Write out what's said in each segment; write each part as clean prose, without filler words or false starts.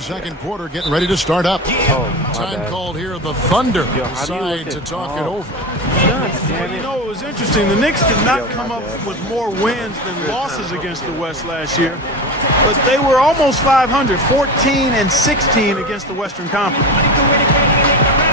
the second quarter getting ready to start up. Time called here. The Thunder decide to talk it over. Well, you know, it was interesting. The Knicks did not come up with more wins than losses against the West last year, but they were almost 500, 14 and 16 against the Western Conference.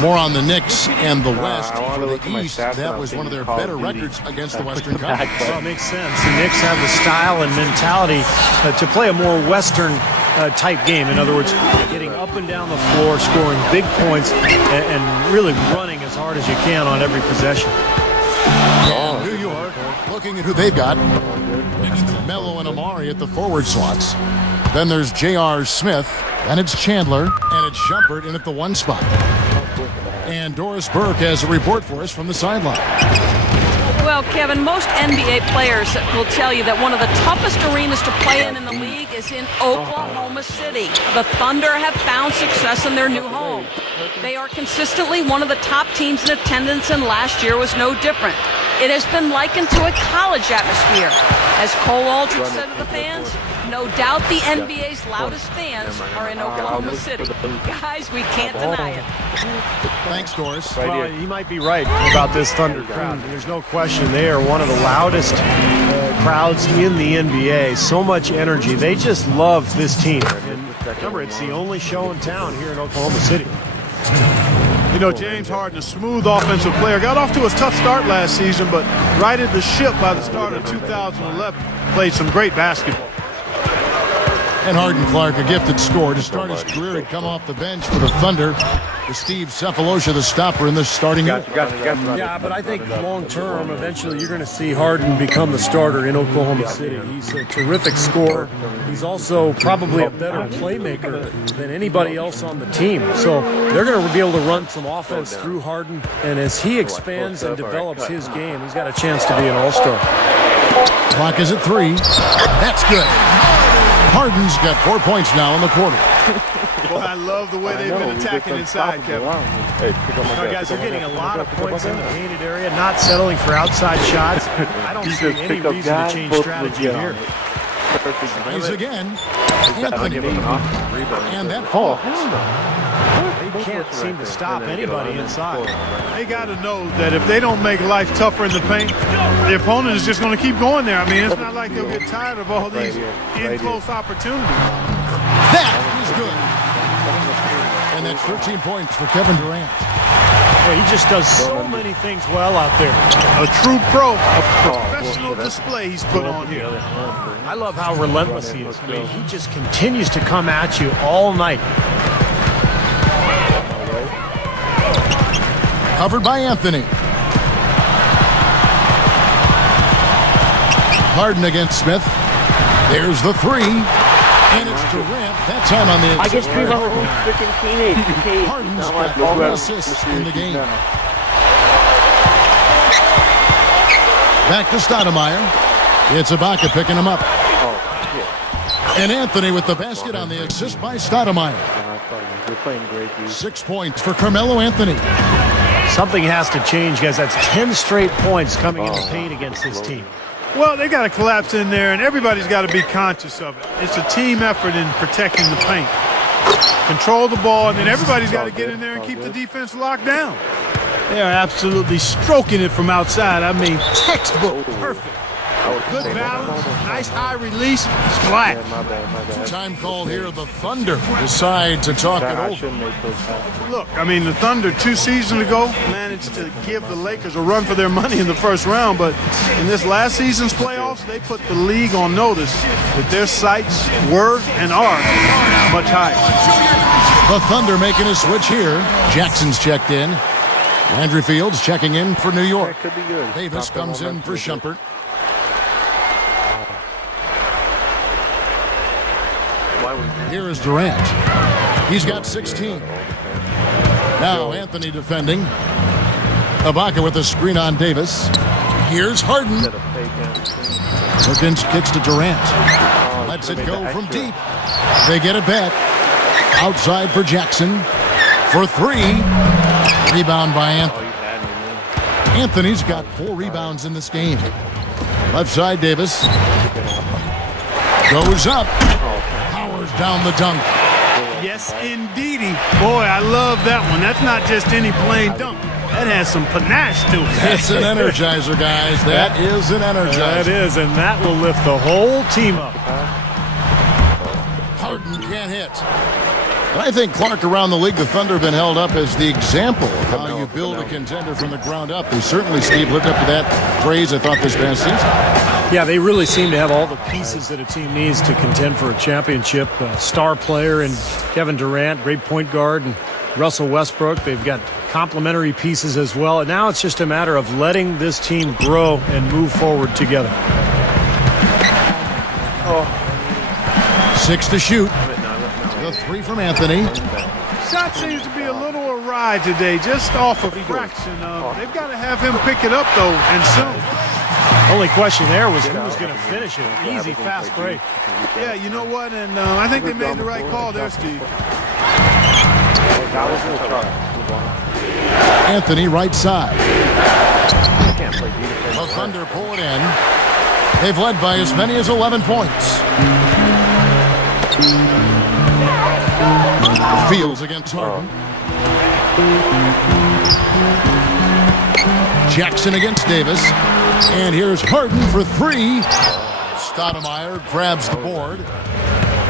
More on the Knicks and the West. For the East, that was one of their better records against the Western Conference. Well, it makes sense. The Knicks have the style and mentality to play a more Western type game. In other words, getting up and down the floor, scoring big points, and really running as hard as you can on every possession. And New York, looking at who they've got. Melo and Amari at the forward slots. Then there's J.R. Smith, and it's Chandler, and it's Shumpert in at the 1 spot. And Doris Burke has a report for us from the sideline. Well, Kevin, most NBA players will tell you that one of the toughest arenas to play in the league is in Oklahoma City. The Thunder have found success in their new home. They are consistently one of the top teams in attendance, and last year was no different. It has been likened to a college atmosphere. As Cole Aldrich said to the fans, no doubt the NBA's loudest fans are in Oklahoma City. Guys, we can't deny it. Thanks, Doris. Well, you might be right about this Thunder crowd. There's no question they are one of the loudest crowds in the NBA. So much energy. They just love this team. And remember, it's the only show in town here in Oklahoma City. You know, James Harden, a smooth offensive player, got off to a tough start last season, but righted the ship by the start of 2011. Played some great basketball. And Harden Clark, a gifted scorer. To start his career, he'd come off the bench for the Thunder. With Steve Cephalosha, the stopper in this starting year. Yeah, but I think long term, eventually you're going to see Harden become the starter in Oklahoma City. He's a terrific scorer. He's also probably a better playmaker than anybody else on the team. So they're going to be able to run some offense through Harden. And as he expands and develops his game, he's got a chance to be an all-star. Clock is at 3. That's good. Harden's got 4 points now in the quarter. Well, I love the way they've been attacking inside, Kevin. Guys, they're getting a lot of points in the painted area, not settling for outside shots. I don't see any reason to change strategy here. He's again. Anthony. And that falls. They can't seem to stop anybody inside. They got to know that if they don't make life tougher in the paint, the opponent is just going to keep going there. I mean, it's not like they'll get tired of all these in-close opportunities. That is good. And that's 13 points for Kevin Durant. Well, he just does so many things well out there. A true pro, a professional display he's put on here. I love how relentless he is. I mean, he just continues to come at you all night. Covered by Anthony. Harden against Smith. There's the 3. And it's Durant. That time on the I guess people are freaking teenage. Harden's got 4 assists in the game. Back to Stoudemire. It's Ibaka picking him up. And Anthony with the basket on the assist by Stoudemire. 6 points for Carmelo Anthony. Something has to change, guys. That's 10 straight points coming in the paint against this team. Well, they got to collapse in there, and everybody's got to be conscious of it. It's a team effort in protecting the paint. Control the ball, and then everybody's got to get in there and keep the defense locked down. They are absolutely stroking it from outside. I mean, textbook perfect. Good balance, nice high release, splash. Time called here. The Thunder decide to talk it over. Look, I mean, the Thunder 2 seasons ago managed to give the Lakers a run for their money in the first round, but in this last season's playoffs, they put the league on notice that their sights were and are much higher. The Thunder making a switch here. Jackson's checked in. Landry Fields checking in for New York. Davis comes in for Shumpert. Here is Durant. He's got 16. Now Anthony defending. Ibaka with a screen on Davis. Here's Harden. Perkins kicks to Durant. Lets it go from deep. They get it back. Outside for Jackson. For 3. Rebound by Anthony. Anthony's got 4 rebounds in this game. Left side, Davis. Goes up. Powers down the dunk. Yes, indeedy. Boy, I love that one. That's not just any plain dunk. That has some panache to it. It's an energizer, guys. That is an energizer. That is, and that will lift the whole team up. Harden can't hit. And I think, Clark, around the league, the Thunder have been held up as the example of how you build a contender from the ground up. They certainly, Steve, lived up to that praise, I thought, this past season. Yeah, they really seem to have all the pieces that a team needs to contend for a championship. A star player and Kevin Durant, great point guard, and Russell Westbrook. They've got complementary pieces as well. And now it's just a matter of letting this team grow and move forward together. 6 to shoot. The 3 from Anthony. Shot seems to be a little awry today, just off a fraction. They've got to have him pick it up, though, and soon. Only question there was who was going to finish it. Easy, fast break. Yeah, you know what? And I think they made the right call there, Steve. Anthony, right side. The Thunder pull it in. They've led by as many as 11 points. Fields against Harden. Jackson against Davis. And here's Harden for 3. Stoudemire grabs the board.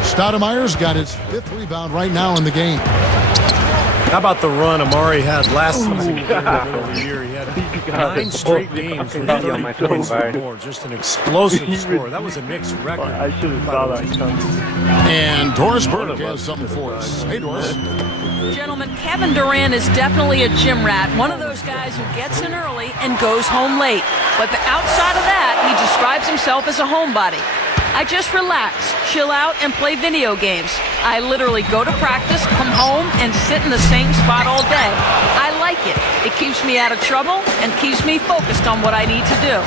Stoudemire's got his 5th rebound right now in the game. How about the run Amari had last season during the middle of the year? He had 9 straight games with 30 points on the board. Just an explosive score. That was a Knicks record. I should have saw that coming. And Doris Burke has something for us. Hey, Doris. Gentlemen, Kevin Durant is definitely a gym rat, one of those guys who gets in early and goes home late. But outside of that, he describes himself as a homebody. I just relax, chill out, and play video games. I literally go to practice, come home, and sit in the same spot all day. I like it. It keeps me out of trouble and keeps me focused on what I need to do.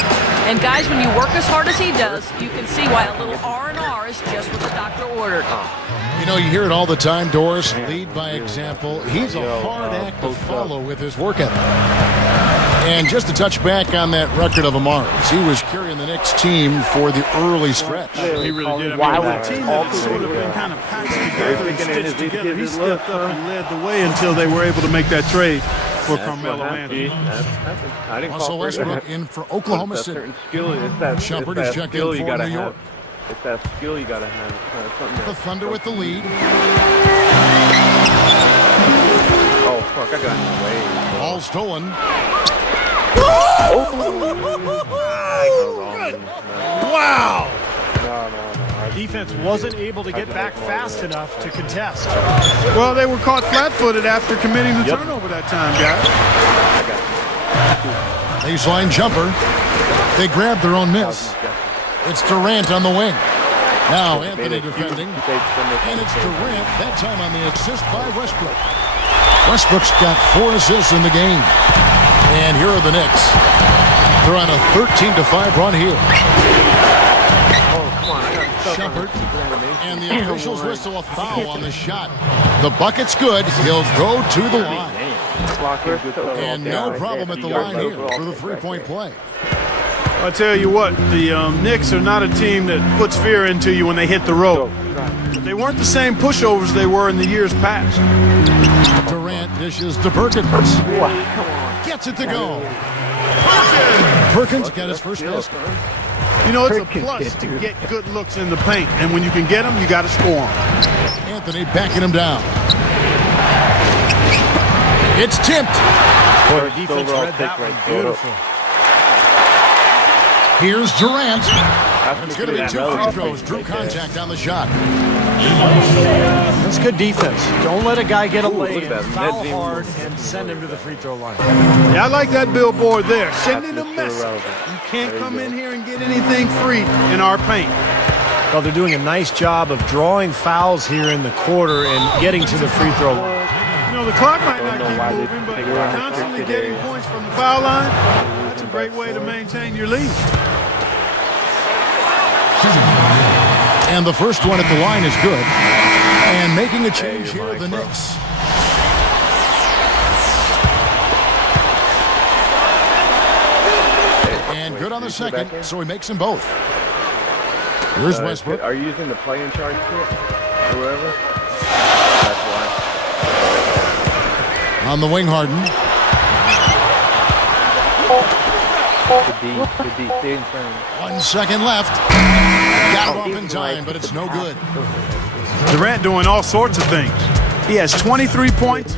And guys, when you work as hard as he does, you can see why a little R&R is just what the doctor ordered. You know, you hear it all the time, Doris. Lead by example. He's a hard act to follow with his work ethic. And just to touch back on that record of Amari's, he was carrying the Knicks team for the early stretch. He really did. I mean, the team that had sort of been kind of patched together and stitched together, he stepped up and led the way until they were able to make that trade for Carmelo Anthony. Russell Westbrook in for Oklahoma City. Shumpert is checked in for New York. It's that skill you gotta have. The Thunder with the lead. Oh, fuck, I got in the way. Ball stolen. Wow! No. Defense wasn't able to get back fast enough to contest. Well, they were caught flat-footed after committing the turnover that time, guys. Baseline jumper. They grabbed their own miss. It's Durant on the wing. Now Anthony defending. And it's Durant, that time on the assist by Westbrook. Westbrook's got 4 assists in the game. And here are the Knicks. They're on a 13-5 run here. Shumpert, and the officials whistle a foul on the shot. The bucket's good. He'll go to the line. And no problem at the line here for the 3-point play. I'll tell you what, the Knicks are not a team that puts fear into you when they hit the road. They weren't the same pushovers they were in the years past. Durant dishes to Perkins. Gets it to go. Perkins got his first basket. You know, it's a plus to get good looks in the paint, and when you can get them, you got to score them. Anthony backing him down. It's tipped. Boy, the defense read that one beautiful. Here's Durant. It's going to be 2 free throws. Drew contact on the shot. That's good defense. Don't let a guy get a lay, foul hard, and send him to the free throw line. Yeah, I like that billboard there. Sending a message. You can't come in here and get anything free in our paint. Well, they're doing a nice job of drawing fouls here in the quarter and getting to the free throw line. You know, the clock might not keep moving, but constantly getting points from the foul line, that's a great way to maintain your lead. And the first one at the line is good. And making a change here, the Knicks. And good on the second, so he makes them both. Here's Westbrook. Are you using the play-in charge kit or whatever? That's why. On the wing, Harden. Good D. Stay in front. 1 second left. Got it off in time, but it's no good. Durant doing all sorts of things. He has 23 points,